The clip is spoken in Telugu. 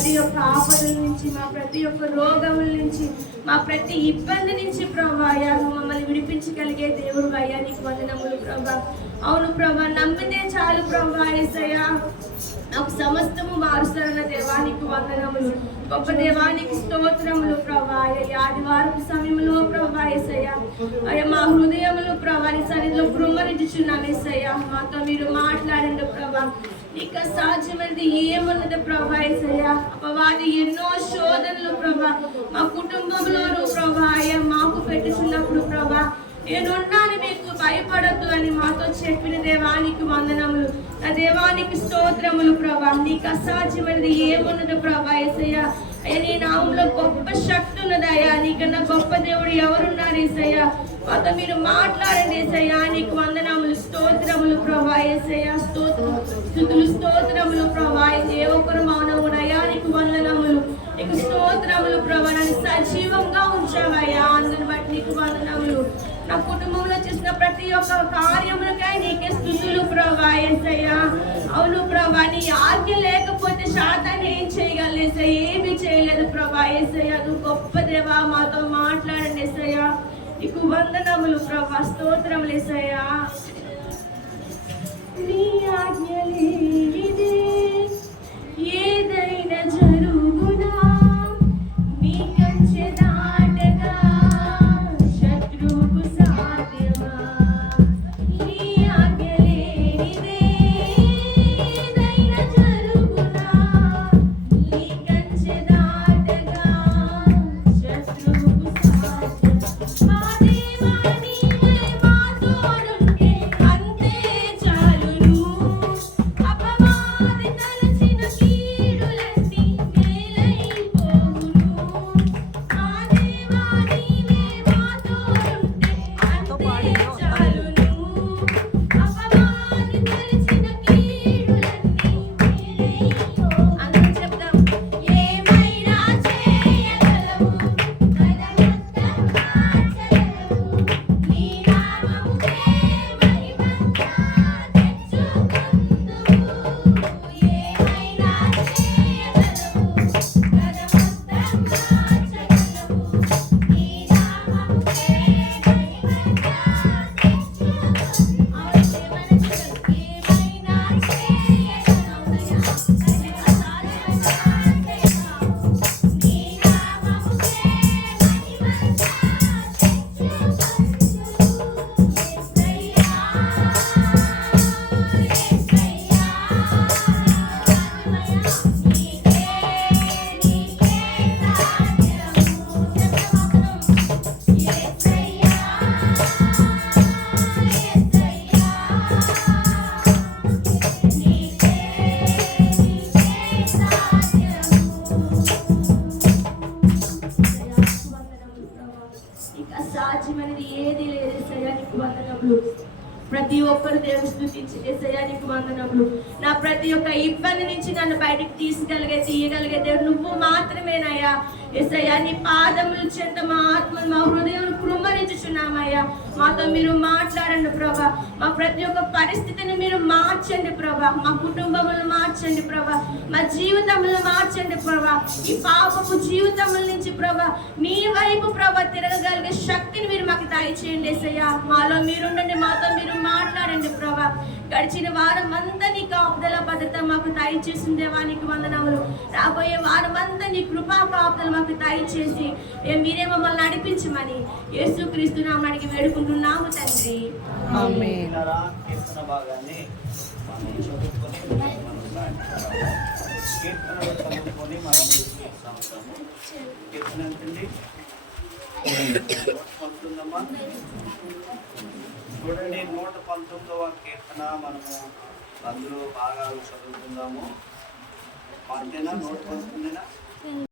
ప్రతి ఒక్క ఆపదల నుంచి, మా ప్రతి ఒక్క రోగముల నుంచి, మా ప్రతి ఇబ్బంది నుంచి ప్రభా అయ్యా మమ్మల్ని విడిపించగలిగే దేవుడు అయ్యా నీకు వందనములు ప్రభా. అవును ప్రభా, నమ్మితే చాలు ప్రభా యేసయ్యా నాకు సమస్తము మారుస్తారన్న దేవానికి వందనములు. గొప్ప దేవానికి స్తోత్రములు ప్రభా. ఆదివారం సమయంలో ప్రభా యేసయ్యా అయ్యా మా హృదయములు ప్రభా నీ సన్నిధిలో కృమ్మరించుచున్నాం యేసయ్యా. మాతో మీరు మాట్లాడండి ప్రభా. ఇక సాధ్యమైనది ఏమున్నది ప్రభా యేసయ్యా. అపవాది ఎన్నో శోధనలు ప్రభా మా కుటుంబంలోనూ ప్రభా అయ్యా మాకు పెట్టుచున్నప్పుడు ప్రభా నేనున్నాను మీకు భయపడద్దు అని మాతో చెప్పిన దేవానికి వందనములు. నా దేవానికి స్తోత్రములు ప్రభా. నీకు అసాధ్యమైనది ఏమున్నది ప్రభా యేసయ్యా. అయ్యా నీ నామంలో గొప్ప శక్తి ఉన్నదయ్యా. నీకన్నా గొప్ప దేవుడు ఎవరున్నారు యేసయ్యా. మాతో మీరు మాట్లాడండి యేసయ్యా. నీకు వందనములు స్తోత్రములు ప్రభా యేసయ్యా. స్తుతులు స్తోత్రములు ప్రభా. ఏ ఒక్కరు మౌనమునయ్యా నీకు వందనములు. నీకు స్తోత్రములు ప్రభా. నన్ను సజీవంగా ఉంచావయ్యా. అందరిని బట్టి నీకు వందనములు. నా కుటుంబంలో చేసిన ప్రతి ఒక్క కార్యములకై నీకే స్తుతులు ప్రభా యేసయ్యా. అవును ప్రభా, నీ ఆజ్ఞ లేకపోతే సాతాను ఏం చేయగలదు యేసయ్యా. ఏమీ చేయలేదు ప్రభా యేసయ్యా. నువ్వు గొప్ప దేవా. మాతో మాట్లాడండి యేసయ్యా. నీకు వందనములు ప్రభా. స్తోత్రములు యేసయ్యా. నీ ఆజ్ఞ లేనిదే ఏదైనా జరుగునా. నీ కంచె దాటగా శత్రువుకు సాధ్యమా. నీ ఆజ్ఞ లేనిదే ఏదైనా జరుగునా. నీ కంచె దాటగా శత్రువుకు సాధ్యమా. మా దేవా నీవే మా తోడుంటే అంతే చాలును. అపవాది తలచిన కీడులన్నీ మేలైపోవును. మా దేవా నీవే మా తోడుంటే అంతే చాలును. అపవాది తలచిన కీడులన్నీ మేలైపోవును. అందరం చెప్దాం. ఏమైనా చేయగలవు, గదగంతా మార్చగలవు. నీ నామముకే మహిమంతా తెచ్చుకొందువు. ఏమైనా చేయగలవు, గదమంతా మార్చగలవు. నీ నామముకే మహిమంతా తెచ్చుకొందువు. అవును ఏమైనా చేయగలవు. ఏమైనా చేయగలవు దయా. అసాధ్యమైన చేయగలవు. నీ నామముకే మహిమంతా అసాధ్యమైనది ఏది లేదు యేసయ్యా. నీకు వందనములు. ప్రతి ఒక్కరు దేవుని స్తుతించి యేసయ్యా నీకు వందనములు. నా ప్రతి ఒక్క ఇబ్బంది నుంచి నన్ను బయటికి తీయగలిగే దేవుడు నువ్వు మాత్రమేనయ్యా. యేసయ్యా నీ పాదముల చెంత మా ఆత్మను మా హృదయం కృమ్మరించుచున్నామయ్యా. మాతో మీరు మాట్లాడండి ప్రభా. మా ప్రతి ఒక్క పరిస్థితిని మీరు మార్చండి ప్రభా. మా కుటుంబములను మార్చండి ప్రభా. మా జీవితములను మార్చండి ప్రభా. ఈ పాపపు జీవితముల నుంచి ప్రభా నీ వైపు ప్రభా తిరగగలిగే శక్తిని మీరు మాకు దయచేయండి యేసయ్యా. మాలో మీరుండండి. మాతో మీరు మాట్లాడండి ప్రభా. గడిచిన వారం అంతా నీ కాపుదల భద్రత మాకు దయచేసిన దేవానికి వందనములు. రాబోయే వారం అంతా నీ కృపా కాపుదల మాకు దయచేసి మీరే మమ్మల్ని నడిపించమని యేసుక్రీస్తు నామమున అడిగి వేడుకుంటున్నాము తండ్రి. ఆమేన్. చూడండి 119వ కీర్తన మనము అందులో బాగా చదువుకుందాము. 119